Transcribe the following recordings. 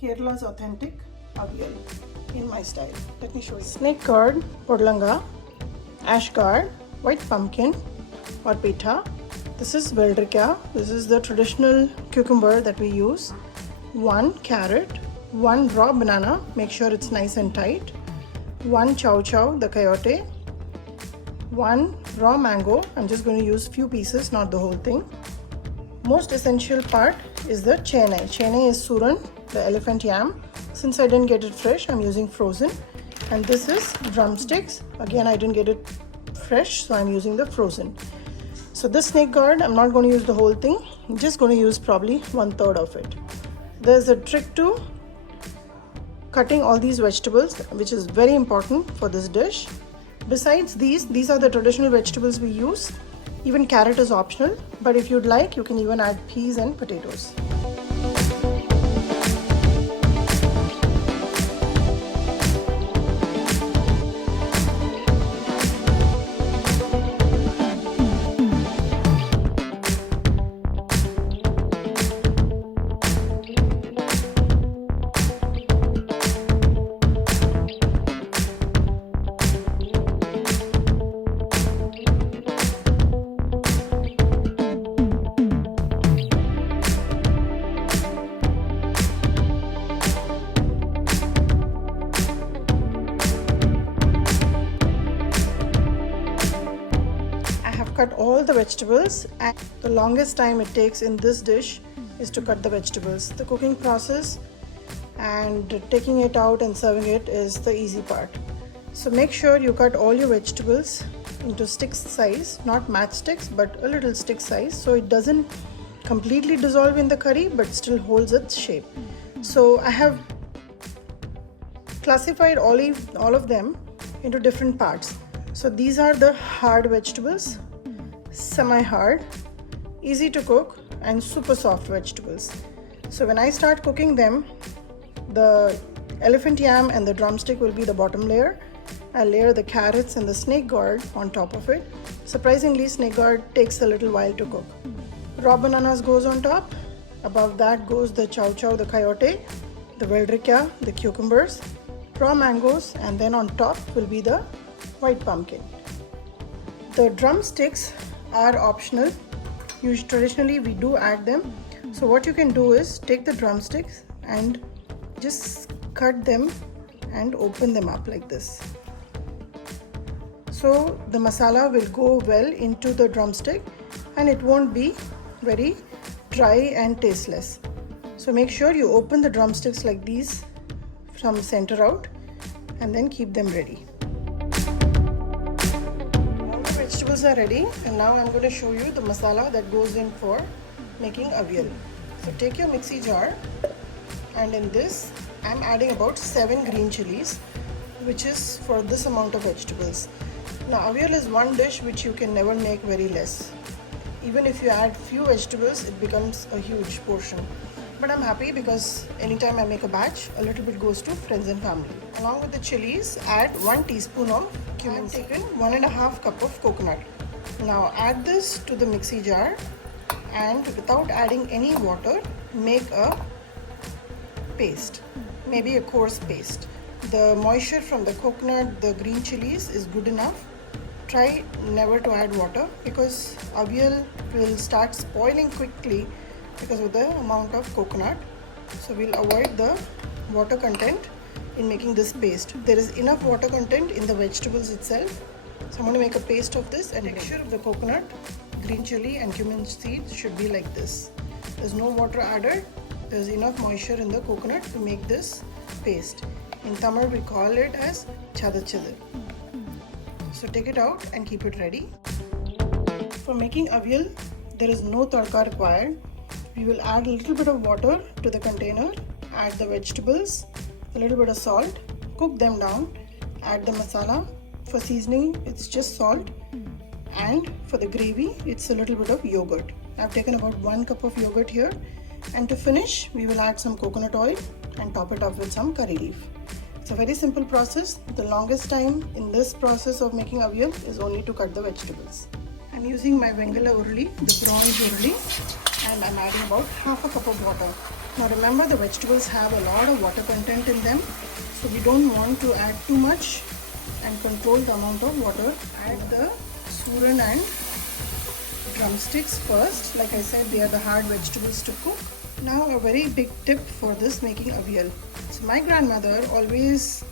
Kerala's authentic Aviyal in my style. Let me show you. Snake gourd, Podalangai, ash gourd, white pumpkin or pitha. This is Velarikain. This is the traditional cucumber that we use. 1 carrot, 1 raw banana, make sure it's nice and tight. 1 chow, the chayote. 1 raw mango. I'm just going to use few pieces, not the whole thing. Most essential part is the Chenai. Chenai is Suran, the elephant yam. Since I didn't get it fresh, I'm using frozen. And this is drumsticks. Again, I didn't get it fresh, so I'm using the frozen. So this snake gourd, I'm not going to use the whole thing. I'm just going to use probably 1/3 of it. There's a trick to cutting all these vegetables, which is very important for this dish. Besides these are the traditional vegetables we use. Even carrot is optional, but if you'd like, you can even add peas and potatoes. Cut all the vegetables, and the longest time it takes in this dish is to cut the vegetables. The cooking process and taking it out and serving it is the easy part. So make sure you cut all your vegetables into stick size, not matchsticks, but a little stick size, so it doesn't completely dissolve in the curry but still holds its shape. So I have classified all of them into different parts. So these are the hard vegetables, semi-hard, easy to cook, and super soft vegetables. So when I start cooking them, the elephant yam and the drumstick will be the bottom layer. I'll layer the carrots and the snake gourd on top of it. Surprisingly, snake gourd takes a little while to cook. Raw bananas goes on top. Above that goes the chow, the chayote, the Velarikain, the cucumbers, raw mangoes, and then on top will be the white pumpkin. The drumsticks are optional. Traditionally we do add them. So what you can do is take the drumsticks and just cut them and open them up like this. So the masala will go well into the drumstick and it won't be very dry and tasteless. So make sure you open the drumsticks like these from center out and then keep them ready. Vegetables are ready, and now I'm going to show you the masala that goes in for making Aviyal. So take your mixie jar, and in this I'm adding about 7 green chilies, which is for this amount of vegetables. Now Aviyal is one dish which you can never make very less. Even if you add few vegetables, it becomes a huge portion. But I'm happy because anytime I make a batch, a little bit goes to friends and family. Along with the chilies, add 1 teaspoon of cumin. I've taken 1.5 cup of coconut. Now add this to the mixie jar, and without adding any water, make a paste, maybe a coarse paste. The moisture from the coconut, the green chilies is good enough. Try never to add water because Aviyal will start spoiling quickly because of the amount of coconut. So we'll avoid the water content in making this paste. There is enough water content in the vegetables itself. So I'm going to make a paste of this, and the texture of the coconut, green chili and cumin seeds should be like this. There's no water added. There's enough moisture in the coconut to make this paste. In Tamil we call it as chadachadu. So take it out and keep it ready. For making Aviyal, there is no tadka required. We will add a little bit of water to the container, add the vegetables, a little bit of salt, cook them down, add the masala. For seasoning, it's just salt, and for the gravy, it's a little bit of yogurt. I've taken about 1 cup of yogurt here, and to finish, we will add some coconut oil and top it up with some curry leaf. It's a very simple process. The longest time in this process of making Aviyal is only to cut the vegetables. I'm using my Vengala urli, the bronze urli, and I'm adding about half a cup of water. Now remember, the vegetables have a lot of water content in them, so we don't want to add too much, and control the amount of water. Add the Suran and drumsticks first. Like I said, they are the hard vegetables to cook. Now a very big tip for this making aviyal. So my grandmother always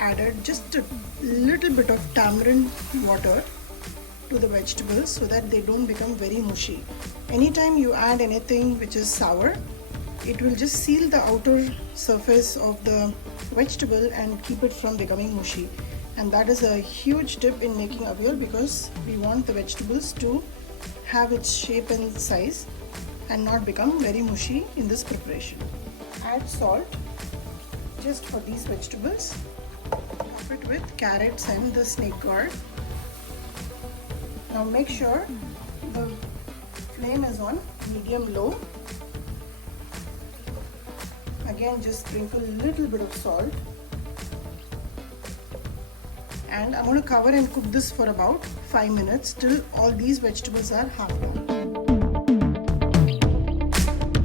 added just a little bit of tamarind water to the vegetables so that they don't become very mushy. Anytime you add anything which is sour, it will just seal the outer surface of the vegetable and keep it from becoming mushy. And that is a huge tip in making aviyal, because we want the vegetables to have its shape and size and not become very mushy in this preparation. Add salt just for these vegetables. Top it with carrots and the snake gourd. Now make sure the flame is on medium low. Again, just sprinkle a little bit of salt. And I'm going to cover and cook this for about 5 minutes till all these vegetables are half done.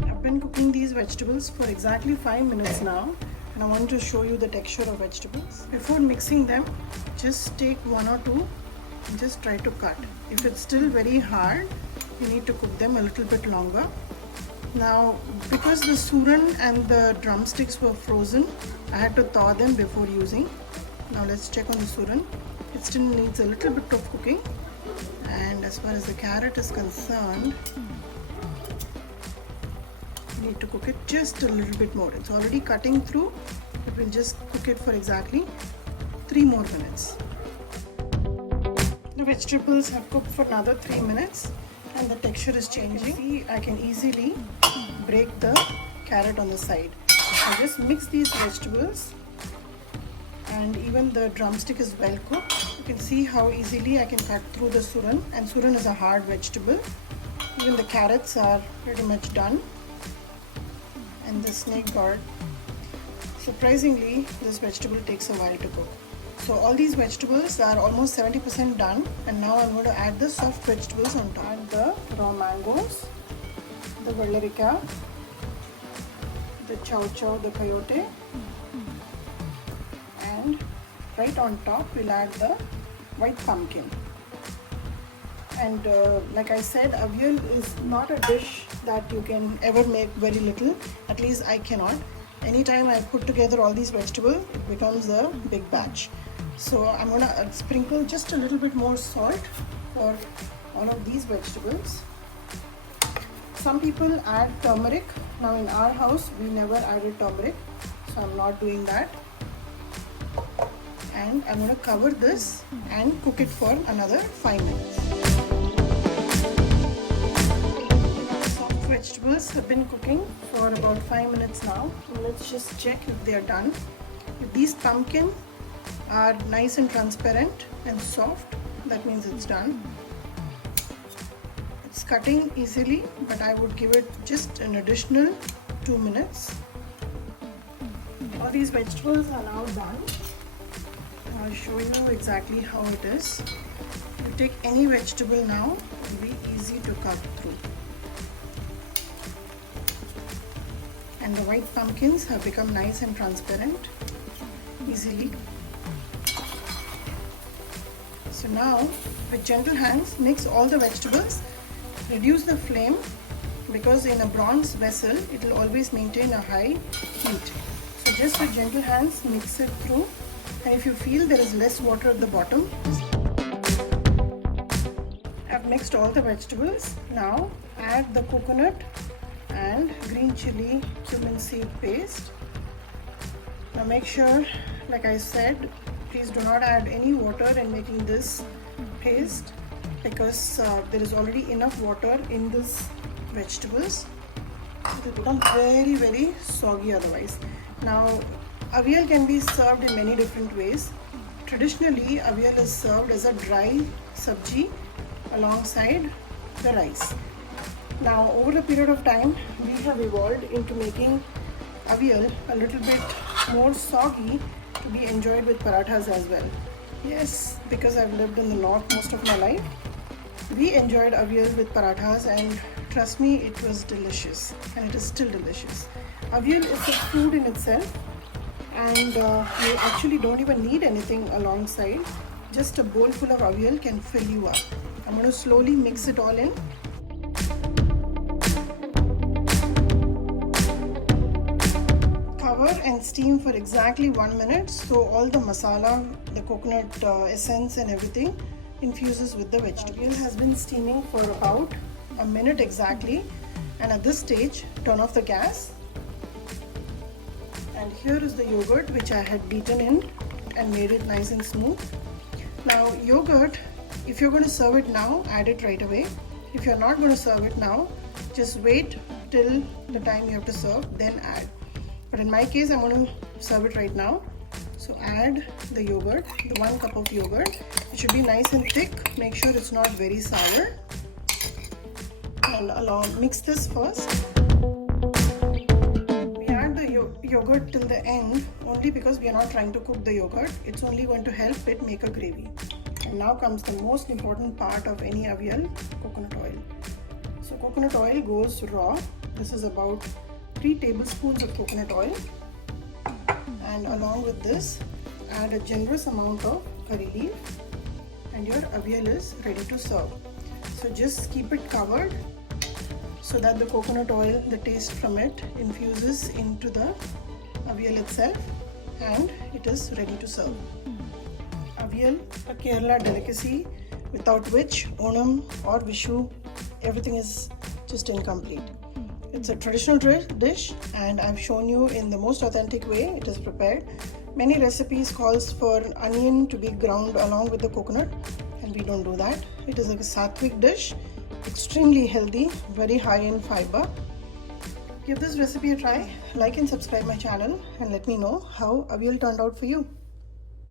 I've been cooking these vegetables for exactly 5 minutes now, and I want to show you the texture of vegetables. Before mixing them, just take one or two and just try to cut. If it's still very hard, you need to cook them a little bit longer. Now, because the Suran and the drumsticks were frozen, I had to thaw them before using. Now let's check on the Suran. It still needs a little bit of cooking. And as far as the carrot is concerned, you need to cook it just a little bit more. It's already cutting through. It will just cook it for exactly 3 more minutes. The vegetables have cooked for another 3 minutes and the texture is changing. See, I can easily break the carrot on the side. I just mix these vegetables, and even the drumstick is well cooked. You can see how easily I can cut through the Suran, and Suran is a hard vegetable. Even the carrots are pretty much done, and the snake gourd. Surprisingly, this vegetable takes a while to cook. So all these vegetables are almost 70% done, and now I'm going to add the soft vegetables on top. Add the raw mangoes, the Velarikain, the Chow, the chayote, and right on top we'll add the white pumpkin. And like I said, aviyal is not a dish that you can ever make very little. At least I cannot. Anytime I put together all these vegetables, it becomes a big batch. So I'm going to sprinkle just a little bit more salt for all of these vegetables. Some people add turmeric. Now in our house we never added turmeric, so I'm not doing that. And I'm going to cover this and cook it for another 5 minutes. Soft vegetables have been cooking for about 5 minutes now. So let's just check if they are done. If these pumpkin are nice and transparent and soft, that means it's done. It's cutting easily, but I would give it just an additional 2 minutes. All these vegetables are now done. I'll show you exactly how it is. You take any vegetable now, it will be easy to cut through. And the white pumpkins have become nice and transparent easily. So now, with gentle hands, mix all the vegetables. Reduce the flame, because in a bronze vessel, it will always maintain a high heat. So just with gentle hands, mix it through. And if you feel there is less water at the bottom, I've mixed all the vegetables. Now add the coconut and green chili cumin seed paste. Now make sure, like I said, please do not add any water in making this paste, because there is already enough water in this vegetables. It will become very, very soggy otherwise. Now aviyal can be served in many different ways. Traditionally, aviyal is served as a dry sabji alongside the rice. Now over a period of time, we have evolved into making aviyal a little bit more soggy to be enjoyed with parathas as well. Yes, because I've lived in the north most of my life, we enjoyed aviyal with parathas, and trust me, it was delicious, and it is still delicious. Aviyal is a food in itself, and you actually don't even need anything alongside. Just a bowl full of aviyal can fill you up. I'm going to slowly mix it all in. Cover and steam for exactly 1 minute so all the masala, the coconut essence and everything infuses with the vegetable. Aviyal has been steaming for about a minute exactly, and at this stage turn off the gas. And here is the yogurt which I had beaten in and made it nice and smooth. Now yogurt, if you're going to serve it now, add it right away. If you're not going to serve it now, just wait till the time you have to serve, then add. But in my case, I'm going to serve it right now. So add the yogurt, the 1 cup of yogurt. It should be nice and thick. Make sure it's not very sour. And mix this first. We add the yogurt till the end only because we are not trying to cook the yogurt. It's only going to help it make a gravy. And now comes the most important part of any aviyal, coconut oil. So coconut oil goes raw. This is about 3 tablespoons of coconut oil, and along with this add a generous amount of curry leaf, and your aviyal is ready to serve. So just keep it covered so that the coconut oil, the taste from it infuses into the aviyal itself, and it is ready to serve. Aviyal, a Kerala delicacy without which Onam or Vishu, everything is just incomplete. It's a traditional dish, and I've shown you in the most authentic way it is prepared. Many recipes calls for an onion to be ground along with the coconut, and we don't do that. It is a sattvic dish, extremely healthy, very high in fiber. Give this recipe a try, like and subscribe my channel, and let me know how aviyal turned out for you.